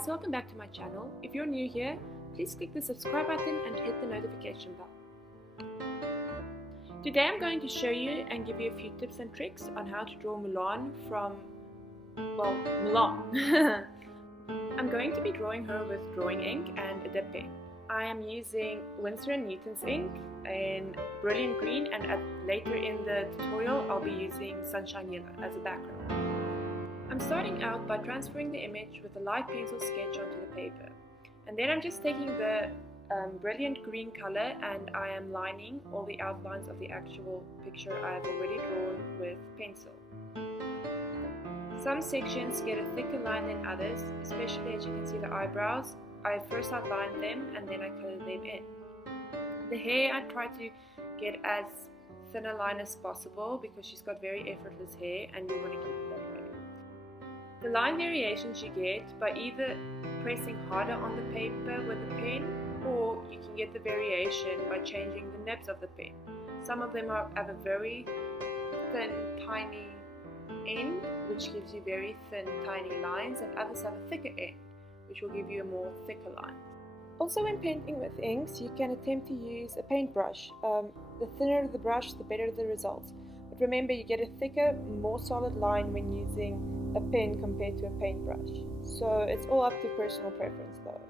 guys, welcome back to my channel. If you're new here, please click the subscribe button and hit the notification bell. Today I'm going to show you and give you a few tips and tricks on how to draw Mulan from, well, Mulan. I'm going to be drawing her with drawing ink and a dip pen. I am using Winsor & Newton's ink in brilliant green, and later in the tutorial I'll be using sunshine yellow as a background. I'm starting out by transferring the image with a light pencil sketch onto the paper, and then I'm just taking the brilliant green color and I am lining all the outlines of the actual picture I've already drawn with pencil. Some sections get a thicker line than others, especially as you can see the eyebrows. I first outline them and then I color them in. The hair I try to get as thin a line as possible because she's got very effortless hair and we want to keep it that way. The line variations you get by either pressing harder on the paper with a pen, or you can get the variation by changing the nibs of the pen. Some of them have a very thin, tiny end, which gives you very thin, tiny lines, and others have a thicker end, which will give you a more thicker line. Also, when painting with inks, you can attempt to use a paintbrush. The thinner the brush, the better the results. But remember, you get a thicker, more solid line when using a pen compared to a paintbrush. So it's all up to personal preference though.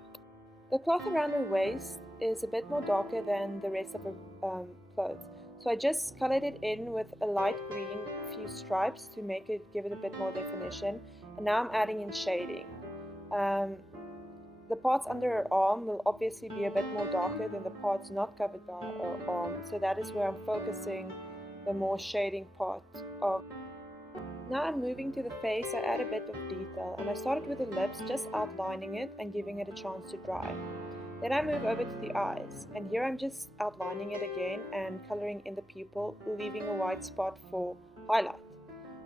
The cloth around her waist is a bit more darker than the rest of her clothes. So I just colored it in with a light green, few stripes to give it a bit more definition. And now I'm adding in shading. The parts under her arm will obviously be a bit more darker than the parts not covered by her arm. So that is where I'm focusing the more shading part of. Now I'm moving to the face. I add a bit of detail, and I started with the lips, just outlining it and giving it a chance to dry. Then I move over to the eyes, and here I'm just outlining it again and coloring in the pupil, leaving a white spot for highlight.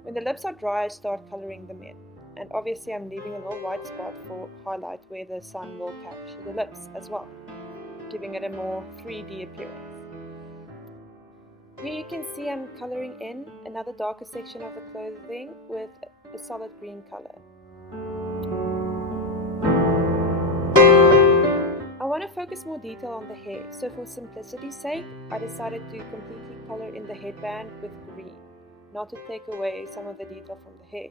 When the lips are dry, I start coloring them in, and obviously I'm leaving a little white spot for highlight where the sun will capture the lips as well, giving it a more 3D appearance. Here you can see I'm coloring in another darker section of the clothing with a solid green color. I want to focus more detail on the hair, so for simplicity's sake, I decided to completely color in the headband with green, not to take away some of the detail from the hair.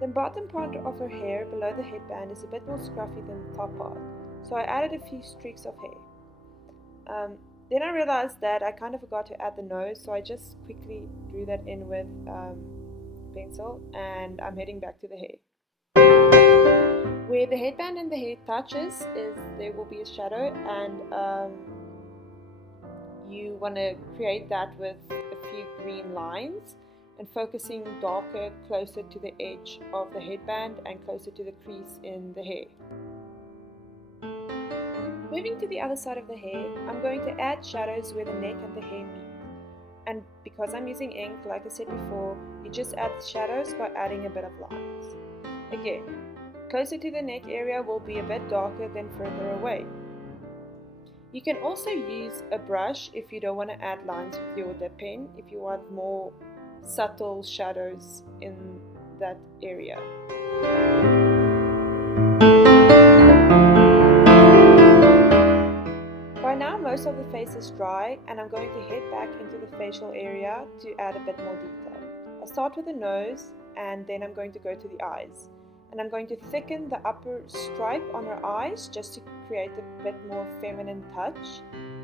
The bottom part of her hair below the headband is a bit more scruffy than the top part, so I added a few streaks of hair. Then I realized that I kind of forgot to add the nose, so I just quickly drew that in with pencil, and I'm heading back to the hair. Where the headband and the hair touches there will be a shadow, and you want to create that with a few green lines and focusing darker closer to the edge of the headband and closer to the crease in the hair. Moving to the other side of the hair, I'm going to add shadows where the neck and the hair meet. And because I'm using ink, like I said before, you just add shadows by adding a bit of lines. Again, closer to the neck area will be a bit darker than further away. You can also use a brush if you don't want to add lines with your dip pen, if you want more subtle shadows in that area. By now most of the face is dry, and I'm going to head back into the facial area to add a bit more detail. I start with the nose, and then I'm going to go to the eyes. And I'm going to thicken the upper stripe on her eyes just to create a bit more feminine touch,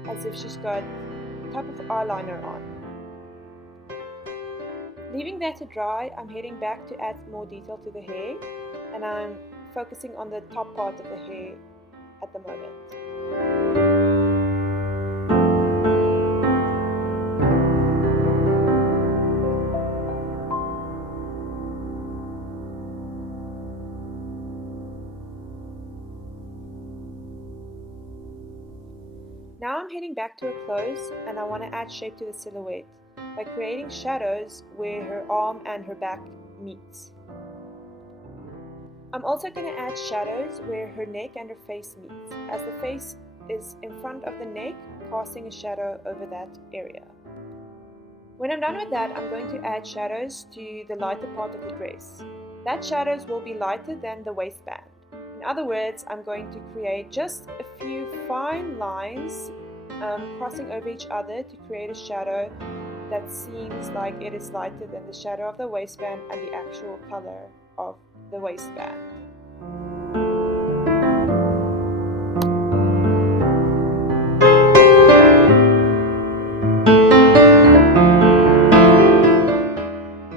as if she's got a type of eyeliner on. Leaving that to dry, I'm heading back to add more detail to the hair, and I'm focusing on the top part of the hair at the moment. Now I'm heading back to her clothes, and I want to add shape to the silhouette by creating shadows where her arm and her back meets. I'm also going to add shadows where her neck and her face meets, as the face is in front of the neck, casting a shadow over that area. When I'm done with that, I'm going to add shadows to the lighter part of the dress. That shadows will be lighter than the waistband. In other words, I'm going to create just a few fine lines crossing over each other to create a shadow that seems like it is lighter than the shadow of the waistband and the actual color of the waistband.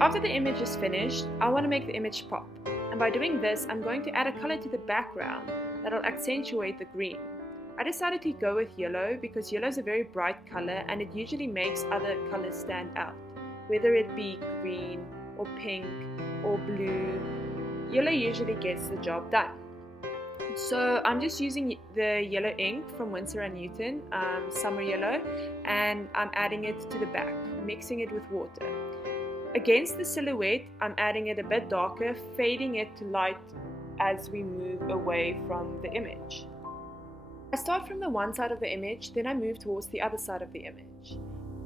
After the image is finished, I want to make the image pop. And by doing this, I'm going to add a color to the background that will accentuate the green. I decided to go with yellow because yellow is a very bright color and it usually makes other colors stand out. Whether it be green or pink or blue, yellow usually gets the job done. So I'm just using the yellow ink from Winsor & Newton, Summer Yellow, and I'm adding it to the back, mixing it with water. Against the silhouette, I'm adding it a bit darker, fading it to light as we move away from the image. I start from the one side of the image, then I move towards the other side of the image,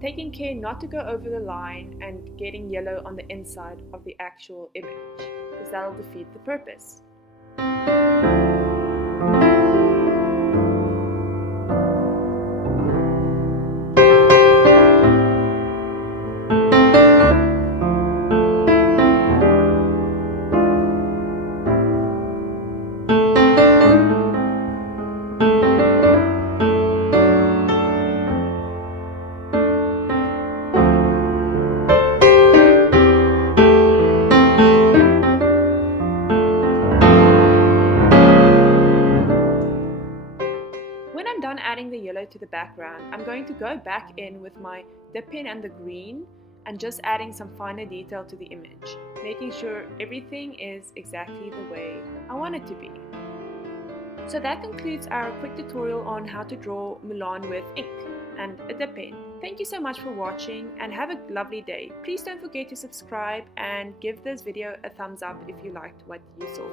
taking care not to go over the line and getting yellow on the inside of the actual image, because that will defeat the purpose. When I'm done adding the yellow to the background, I'm going to go back in with my dip pen and the green and just adding some finer detail to the image, making sure everything is exactly the way I want it to be. So that concludes our quick tutorial on how to draw Mulan with ink and a dip pen. Thank you so much for watching and have a lovely day. Please don't forget to subscribe and give this video a thumbs up if you liked what you saw.